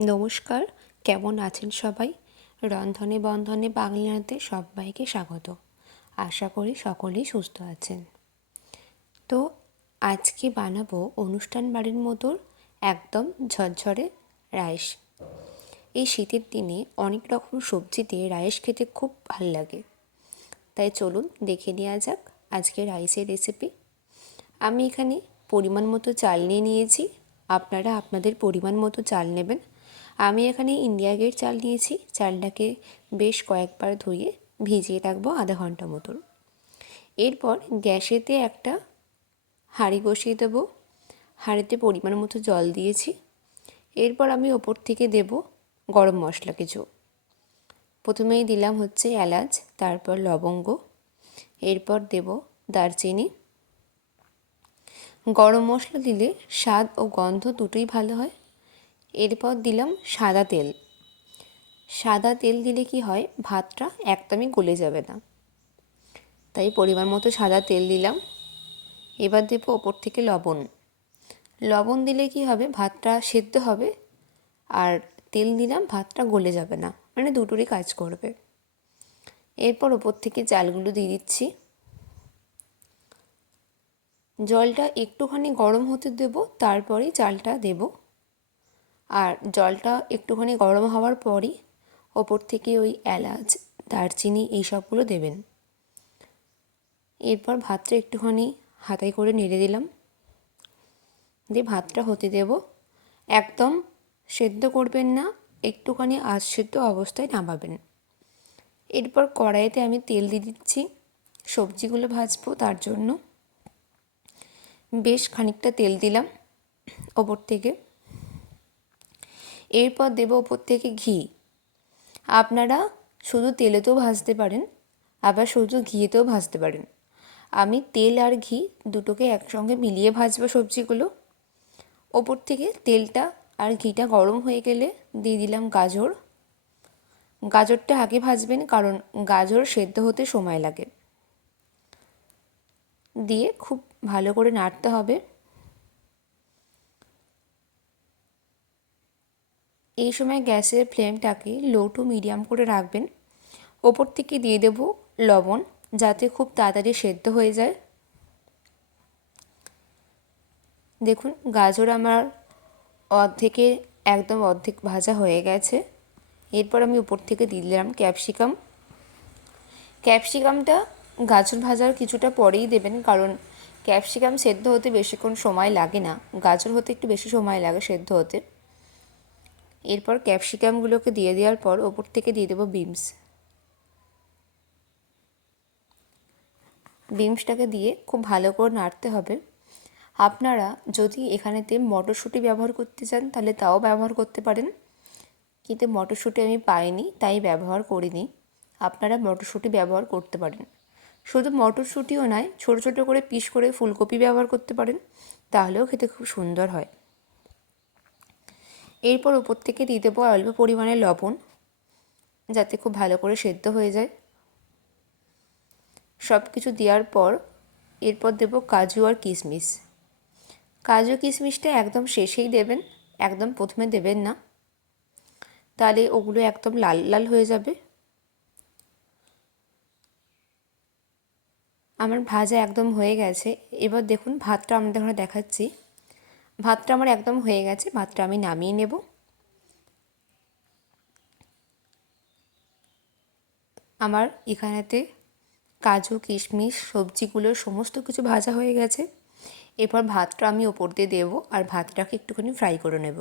নমস্কার, কেমন আছেন সবাই? রন্ধনে বন্ধনে বাংলাতে সবাইকে স্বাগত। আশা করি সকলেই সুস্থ আছেন। তো আজকে বানাবো অনুষ্ঠান বাড়ির মতোর একদম ঝরঝরে রাইস। এই শীতের দিনে অনেক রকম সবজি দিয়ে রাইস খেতে খুব ভাল লাগে। তাই চলুন দেখে নেওয়া যাক আজকে রাইসের রেসিপি। আমি এখানে পরিমাণ মতো চাল নিয়ে নিয়েছি। আপনারা আপনাদের পরিমাণ মতো চাল নেবেন। আমি এখানে ইন্ডিয়া গেট চাল নিয়েছি। চালটাকে বেশ কয়েকবার ধুয়ে ভিজিয়ে রাখবো আধা ঘন্টা মতন। এরপর গ্যাসেতে একটা হাঁড়ি বসিয়ে দেবো। হাঁড়িতে পরিমাণ মতো জল দিয়েছি। এরপর আমি ওপর থেকে দেব গরম মশলা কিছু। প্রথমেই দিলাম হচ্ছে এলাচ, তারপর লবঙ্গ, এরপর দেব দারচিনি। গরম মশলা দিলে স্বাদ ও গন্ধ দুটোই ভালো হয়। এরপর দিলাম সাদা তেল। সাদা তেল দিলে কি হয়, ভাতটা একদমই গলে যাবে না, তাই পরিমাণ মতো সাদা তেল দিলাম। এবার দেবো ওপর থেকে লবণ। লবণ দিলে কি হবে, ভাতটা সেদ্ধ হবে, আর তেল দিলাম ভাতটা গলে যাবে না, মানে দুটোরই কাজ করবে। এরপর ওপর থেকে চালগুলো দিয়ে দিচ্ছি। জলটা একটুখানি গরম হতে দেব, তারপরেই চালটা দেব। আর জলটা একটুখানি গরম হওয়ার পরই ওপর থেকে ওই এলাচ, দারচিনি এই সবগুলো দেবেন। এরপর ভাতটা একটুখানি হাতায় করে নেড়ে দিলাম, দিয়ে ভাতটা হতে দেব। একদম সেদ্ধ করবেন না, একটুখানি আধ সেদ্ধ অবস্থায় নামাবেন। এরপর কড়াইতে আমি তেল দিয়ে দিচ্ছি সবজিগুলো ভাজবো তার জন্য। বেশ খানিকটা তেল দিলাম ওপর থেকে। এরপর দেব ওপর থেকে ঘি। আপনারা শুধু তেলেতেও ভাজতে পারেন, আবার শুধু ঘিয়েতেও ভাজতে পারেন। আমি তেল আর ঘি দুটোকে একসঙ্গে মিলিয়ে ভাজবো সবজিগুলো। ওপর থেকে তেলটা আর ঘিটা গরম হয়ে গেলে দিয়ে দিলাম গাজর। গাজরটা আগে ভাজবেন, কারণ গাজর সেদ্ধ হতে সময় লাগে। দিয়ে খুব ভালো করে নাড়তে হবে। এই সময় গ্যাসের ফ্লেমটাকে লো টু মিডিয়াম করে রাখবেন। ওপর থেকে দিয়ে দেব লবণ, যাতে খুব তাড়াতাড়ি সেদ্ধ হয়ে যায়। দেখুন গাজর আমার অর্ধেকে একদম অর্ধেক ভাজা হয়ে গেছে। এরপর আমি উপর থেকে দিয়ে দিলাম ক্যাপসিকাম। ক্যাপসিকামটা গাজর ভাজার কিছুটা পরেই দেবেন, কারণ ক্যাপসিকাম সেদ্ধ হতে বেশিক্ষণ সময় লাগে না, গাজর হতে একটু বেশি সময় লাগে সেদ্ধ হতে। এরপর ক্যাপসিকামগুলোকে দিয়ে দেওয়ার পর ওপর থেকে দিয়ে দেবো বিনস। বিনসটাকে দিয়ে খুব ভালো করে নাড়তে হবে। আপনারা যদি এখানেতে মটরশুঁটি ব্যবহার করতে চান তাহলে তাও ব্যবহার করতে পারেন, কিন্তু মটরশুঁটি আমি পাইনি তাই ব্যবহার করিনি। আপনারা মটরশুঁটি ব্যবহার করতে পারেন। শুধু মটরশুঁটিও নয়, ছোটো ছোটো করে পিস করে ফুলকপি ব্যবহার করতে পারেন, তাহলেও খেতে খুব সুন্দর হয়। এরপর ওপর থেকে দিয়ে দেবো অল্প পরিমাণে লবণ, যাতে খুব ভালো করে সেদ্ধ হয়ে যায়। সব কিছু দেওয়ার পর এরপর দেবো কাজু আর কিশমিশ। কাজু কিশমিশটা একদম শেষেই দেবেন, একদম প্রথমে দেবেন না, তাহলে ওগুলো একদম লাল লাল হয়ে যাবে। আমার ভাজা একদম হয়ে গেছে। এবার দেখুন ভাতটা আমাদের এখানে দেখাচ্ছি। ভাতটা আমার একদম হয়ে গেছে, ভাতটা আমি নামিয়ে নেব। আমার এখানেতে কাজু কিশমিশ সবজিগুলো সমস্ত কিছু ভাজা হয়ে গেছে। এরপর ভাতটা আমি ওপর দিয়ে দেবো আর ভাতটাকে একটুখানি ফ্রাই করে নেব।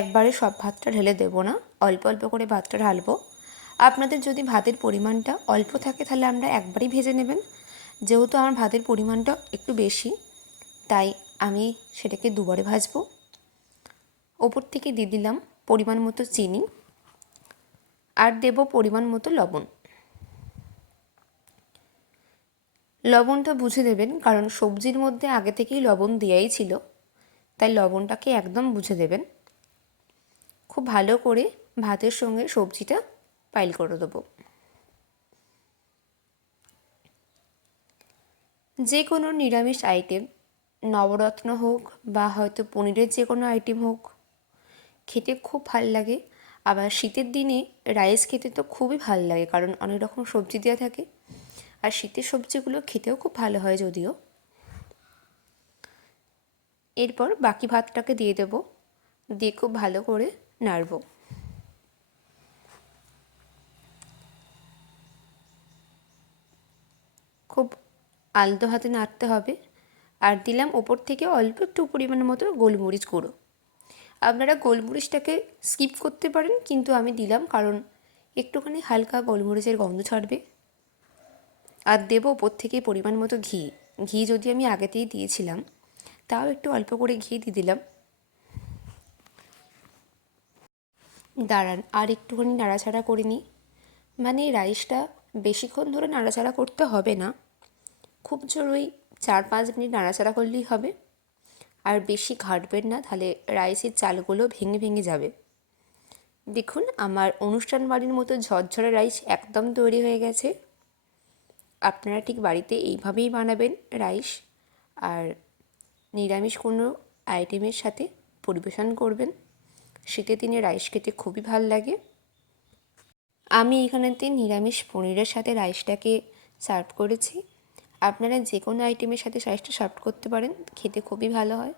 একবারে সব ভাতটা ঢেলে দেবো না, অল্প অল্প করে ভাতটা ঢালবো। আপনাদের যদি ভাতের পরিমাণটা অল্প থাকে তাহলে আমরা একবারই ভেজে নেবেন। যেহেতু আমার ভাতের পরিমাণটা একটু বেশি, তাই আমি সেটাকে দুবারে ভাজবো। ওপর থেকে দিয়ে দিলাম পরিমাণ মতো চিনি, আর দেব পরিমাণ মতো লবণ। লবণটা বুঝে দেবেন, কারণ সবজির মধ্যে আগে থেকেই লবণ দেওয়াই ছিল, তাই লবণটাকে একদম বুঝে দেবেন। খুব ভালো করে ভাতের সঙ্গে সবজিটা পাইল করে দেবো। যে কোনো নিরামিষ আইটেম, নবরত্ন হোক বা হয়তো পনিরের যে কোনো আইটেম হোক, খেতে খুব ভাল লাগে। আবার শীতের দিনে রাইস খেতে তো খুবই ভাল লাগে, কারণ অনেক রকম সবজি দেওয়া থাকে। আর শীতের সবজিগুলো খেতেও খুব ভালো হয় যদিও। এরপর বাকি ভাতটাকে দিয়ে দেবো, দিয়ে খুব ভালো করে নাড়ব। খুব আলতো হাতে নাড়তে হবে। আর দিলাম ওপর থেকে অল্প একটু পরিমাণ মতো গোলমরিচ গুঁড়ো। আপনারা গোলমরিচটাকে স্কিপ করতে পারেন, কিন্তু আমি দিলাম কারণ একটুখানি হালকা গোলমরিচের গন্ধ ছাড়বে। আর দেবো ওপর থেকে পরিমাণ মতো ঘি। ঘি যদি আমি আগেতেই দিয়েছিলাম, তাও একটু অল্প করে ঘি দিয়ে দিলাম। দাঁড়ান, আর একটুখানি নাড়াচাড়া করে নিই। মানে রাইসটা বেশিক্ষণ ধরে নাড়াচাড়া করতে হবে না, খুব জোর ওই 4-5 মিনিট নাড়াচাড়া করলেই হবে। আর বেশি ঘাঁটবেন না, তাহলে রাইসের চালগুলো ভেঙে ভেঙে যাবে। দেখুন, আমার অনুষ্ঠান বাড়ির মতো ঝরঝরে রাইস একদম তৈরি হয়ে গেছে। আপনারা ঠিক বাড়িতে এইভাবেই বানাবেন রাইস, আর নিরামিষ কোনো আইটেমের সাথে পরিবেশন করবেন। শীতের দিনে রাইস খেতে খুবই ভাল লাগে। আমি এখানেতে নিরামিষ পনিরের সাথে রাইসটাকে সার্ভ করেছি। আপনারা যে কোনো আইটেমের সাথে রাইসটা সার্ভ করতে পারেন, খেতে খুবই ভালো হয়।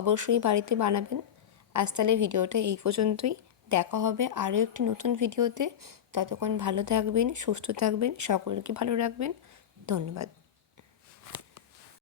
অবশ্যই বাড়িতে বানাবেন। আজ তাহলে ভিডিওটা এই পর্যন্তই। দেখা হবে আরও একটি নতুন ভিডিওতে। ততক্ষণ ভালো থাকবেন, সুস্থ থাকবেন, সকলকে ভালো রাখবেন। ধন্যবাদ।